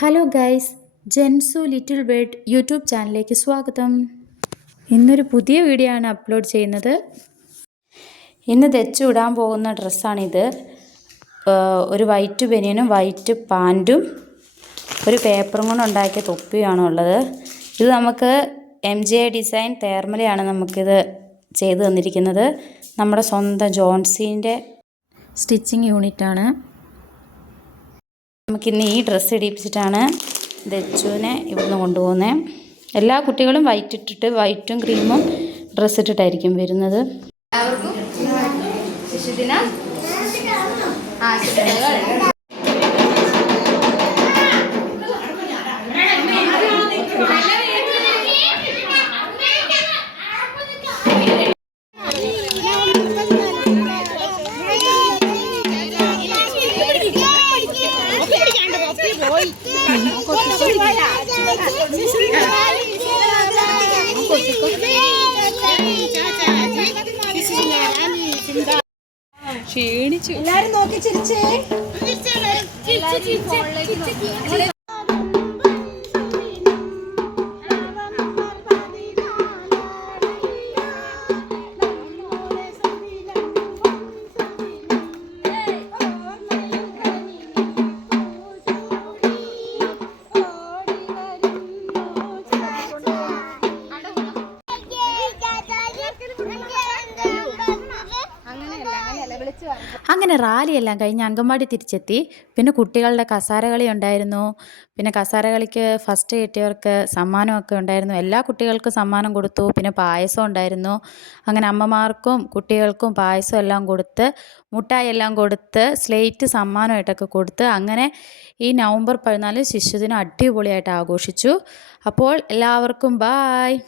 Hello guys ജെൻസു little bird YouTube ചാനലിലേക്ക് സ്വാഗതം. ഇന്നൊരു പുതിയ വീഡിയോ ആണ് അപ്ലോഡ് ചെയ്യുന്നത്. ഇന്ന് തെച്ചു ഇടാൻ പോകുന്ന ഡ്രസ്സാണിത് ഒരു വൈറ്റ് ബനിയനും വൈറ്റ് പാന്റും ഒരു പേപ്പറും കൊണ്ട് ഉണ്ടാക്കിയ തൊപ്പിയാണ് ഉള്ളത്. ഇത് നമുക്ക് എം ജി ഡിസൈൻ തേർമലയാണ് നമുക്കിത് ചെയ്തു തന്നിരിക്കുന്നത്. നമ്മുടെ സ്വന്തം ജോൺസീന്റെ സ്റ്റിച്ചിങ് യൂണിറ്റാണ് നമുക്കിന്ന് ഈ ഡ്രസ്സ് ഇടിപ്പിച്ചിട്ടാണ് ദച്ചുവിനെ ഇവിടുന്ന് കൊണ്ടുപോകുന്നത് എല്ലാ കുട്ടികളും വൈറ്റ് ഇട്ടിട്ട് വൈറ്റും ക്രീമും ഡ്രസ്സ് ഇട്ടിട്ടായിരിക്കും വരുന്നത്. എല്ലാവർക്കും ശിശുദിന ആശംസകൾ ക്ഷീണിച്ചു എല്ലാരും നോക്കി ചിരിച്ചേ അങ്ങനെ റാലിയെല്ലാം കഴിഞ്ഞ് അങ്കമാടി തിരിച്ചെത്തി. പിന്നെ കുട്ടികളുടെ കസാരകളി ഉണ്ടായിരുന്നു. പിന്നെ കസാരകളിക്ക് ഫസ്റ്റ് കിട്ടിയവർക്ക് സമ്മാനമൊക്കെ ഉണ്ടായിരുന്നു. എല്ലാ കുട്ടികൾക്കും സമ്മാനം കൊടുത്തു. പിന്നെ പായസം ഉണ്ടായിരുന്നു. അങ്ങനെ അമ്മമാർക്കും കുട്ടികൾക്കും പായസം എല്ലാം കൊടുത്ത് മുട്ടായി എല്ലാം കൊടുത്ത് സ്ലേറ്റ് സമ്മാനമായിട്ടൊക്കെ കൊടുത്ത് അങ്ങനെ ഈ നവംബർ പതിനാല് ശിശുദിനം അടിപൊളിയായിട്ട് ആഘോഷിച്ചു. അപ്പോൾ എല്ലാവർക്കും ബായ്